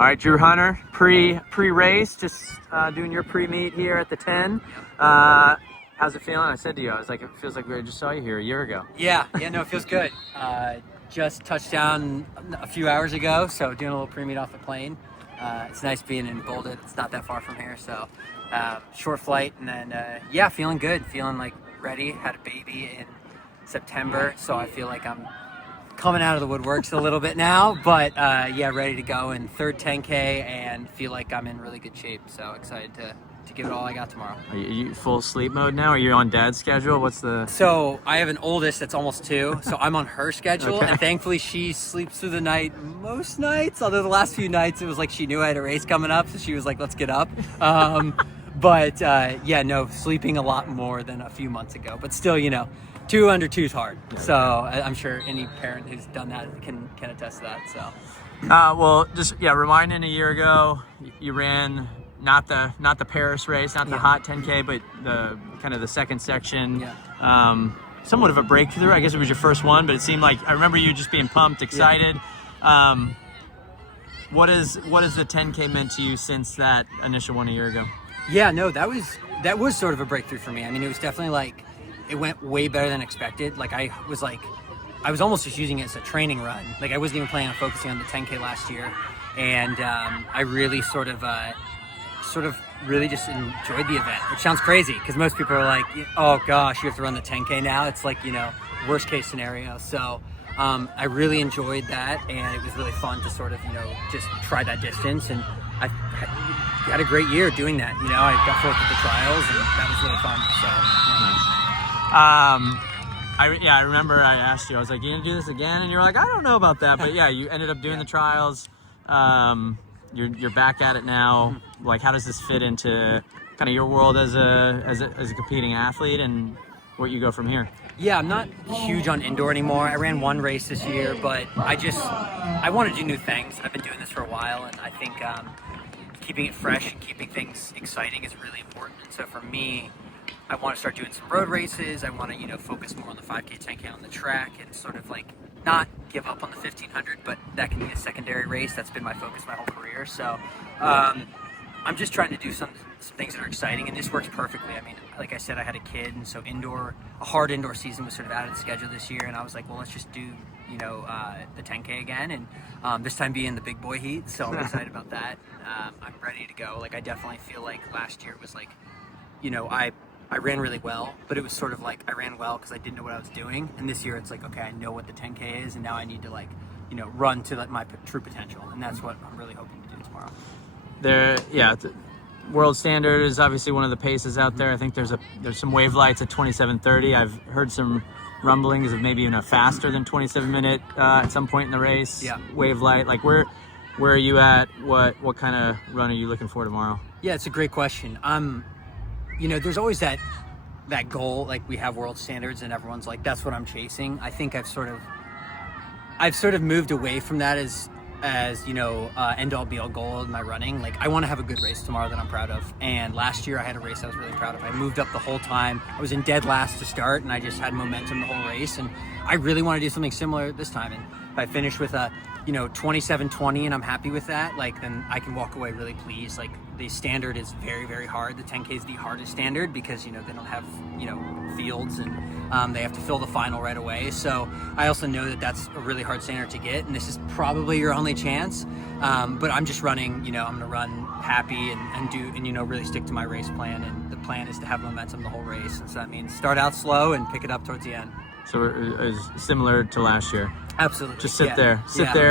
All right, Drew Hunter, pre-race, just doing your pre-meet here at the 10. How's it feeling? I said to you, I was like, it feels like we just saw you here a year ago. Yeah, no, it feels good. Just touched down a few hours ago, so doing a little pre-meet off the plane. It's nice being in Boulder. It's not that far from here, so short flight, and then yeah, feeling good, feeling like ready. Had a baby in September, so I feel like I'm coming out of the woodworks a little bit now, but yeah, ready to go in third 10K and feel like I'm in really good shape. So excited to give it all I got tomorrow. Are you full sleep mode now? Are you on dad's schedule? What's the... So I have an oldest that's almost 2, so I'm on her schedule, Okay. and thankfully she sleeps through the night most nights, although the last few nights it was like she knew I had a race coming up, so she was like, let's get up. But yeah, no, sleeping a lot more than a few months ago, but still, 2 under 2 is hard. So I'm sure any parent who's done that can attest to that. So well, just reminding, a year ago you ran not the Paris race, not the hot 10K, but the kind of the second section. Somewhat of a breakthrough. I guess it was your first one, but it seemed like, I remember you just being pumped, excited. What is the 10K meant to you since that initial one a year ago? Yeah, no, that was sort of a breakthrough for me. I mean, it was definitely like, it went way better than expected. Like I was almost just using it as a training run. Like I wasn't even planning on focusing on the 10K last year, and I really sort of really just enjoyed the event, which sounds crazy because most people are like, oh gosh, you have to run the 10K now. It's like, worst case scenario. So I really enjoyed that, and it was really fun to sort of, just try that distance, and I had a great year doing that. I got 4th at the trials, and that was really fun. So I remember I asked you, I was like, you gonna do this again? And you were like, I don't know about that, but yeah, you ended up doing the trials. You're back at it now. Like, how does this fit into kind of your world as a competing athlete, and where you go from here? Yeah, I'm not huge on indoor anymore. I ran one race this year, but I want to do new things. I've been doing this for a while, and I think keeping it fresh and keeping things exciting is really important. And so for me, I want to start doing some road races. I want to, focus more on the 5K, 10K on the track, and sort of like not give up on the 1500, but that can be a secondary race. That's been my focus my whole career. So I'm just trying to do some things that are exciting, and this works perfectly. I mean, like I said, I had a kid, and so a hard indoor season was sort of out of the schedule this year, and I was like, well, let's just do, the 10K again, and this time be in the big boy heat, so I'm excited about that. I'm ready to go. Like, I definitely feel like last year was like, I ran really well, but it was sort of like I ran well because I didn't know what I was doing. And this year it's like, okay, I know what the 10K is, and now I need to run to my true potential. And that's what I'm really hoping to do tomorrow. The world standard is obviously one of the paces out there. I think there's some wave lights at 27:30. I've heard some rumblings of maybe even a faster than 27-minute at some point in the race. Yeah. Wave light, like where are you at? What kind of run are you looking for tomorrow? Yeah, it's a great question. There's always that goal, like we have world standards and everyone's like, that's what I'm chasing. I think I've sort of moved away from that as end all be all goal in my running. Like, I want to have a good race tomorrow that I'm proud of. And last year I had a race I was really proud of. I moved up the whole time. I was in dead last to start, and I just had momentum the whole race. And I really want to do something similar this time. And if I finish with a 27:20 and I'm happy with that, like, then I can walk away really pleased. Like, the standard is very, very hard. The 10K is the hardest standard because they don't have fields, and they have to fill the final right away. So I also know that that's a really hard standard to get, and this is probably your only chance. But I'm just running. I'm going to run happy and really stick to my race plan. And the plan is to have momentum the whole race. And so that means start out slow and pick it up towards the end. So it's similar to last year. Absolutely. Just sit there,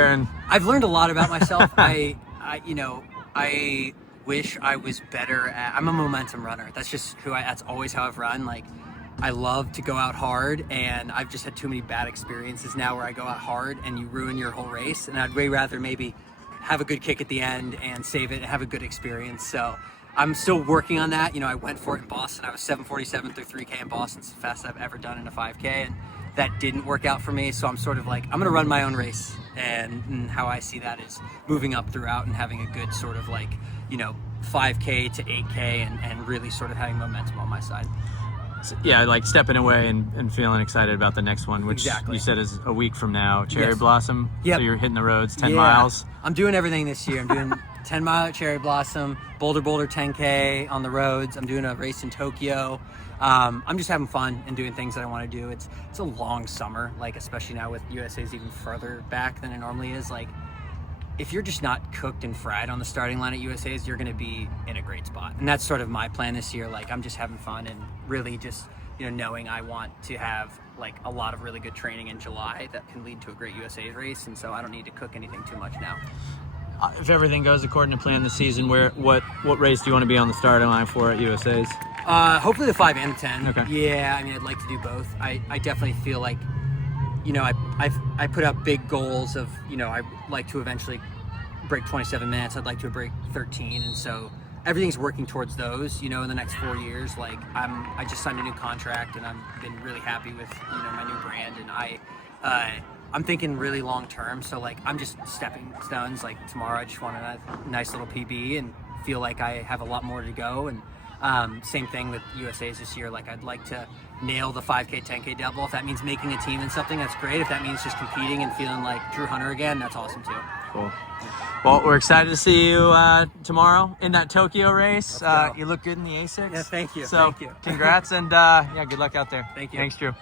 and I've learned a lot about myself. I wish I was better at. I'm a momentum runner. That's just that's always how I've run. Like, I love to go out hard, and I've just had too many bad experiences now where I go out hard and you ruin your whole race. And I'd way rather maybe have a good kick at the end and save it and have a good experience. So I'm still working on that. I went for it in Boston. I was 7:47 through 3K in Boston. It's the fastest I've ever done in a 5K, and that didn't work out for me. So I'm sort of like, I'm going to run my own race, and how I see that is moving up throughout and having a good sort of 5K to 8K and really sort of having momentum on my side. yeah, like stepping away and feeling excited about the next one, which Exactly. you said is a week from now. Cherry Yes. Blossom. Yep. So you're hitting the roads, 10 Yeah. miles. I'm doing everything this year. I'm doing 10 mile at Cherry Blossom, Boulder 10K on the roads. I'm doing a race in Tokyo. I'm just having fun and doing things that I want to do. It's a long summer, like especially now with USA's even further back than it normally is. Like if you're just not cooked and fried on the starting line at USA's, you're going to be in a great spot. And that's sort of my plan this year. Like I'm just having fun and really just, knowing I want to have like a lot of really good training in July that can lead to a great USA's race. And so I don't need to cook anything too much now. If everything goes according to plan this season, what race do you want to be on the starting line for at USA's? Hopefully the 5 and the 10. Okay. Yeah, I mean, I'd like to do both. I definitely feel like, I put up big goals of, I like to eventually break 27 minutes. I'd like to break 13. And so everything's working towards those, in the next 4 years. Like I just signed a new contract and I've been really happy with, my new brand. And I'm thinking really long term. So like, I'm just stepping stones. Like tomorrow, I just want a nice little PB and feel like I have a lot more to go. And same thing with USA's this year. Like I'd like to nail the 5K, 10K double. If that means making a team in something, that's great. If that means just competing and feeling like Drew Hunter again, that's awesome too. Cool. Well, we're excited to see you tomorrow in that Tokyo race. Let's go. You look good in the Asics. Yeah, thank you. So Thank you. congrats and yeah, good luck out there. Thank you. Thanks, Drew. Yeah.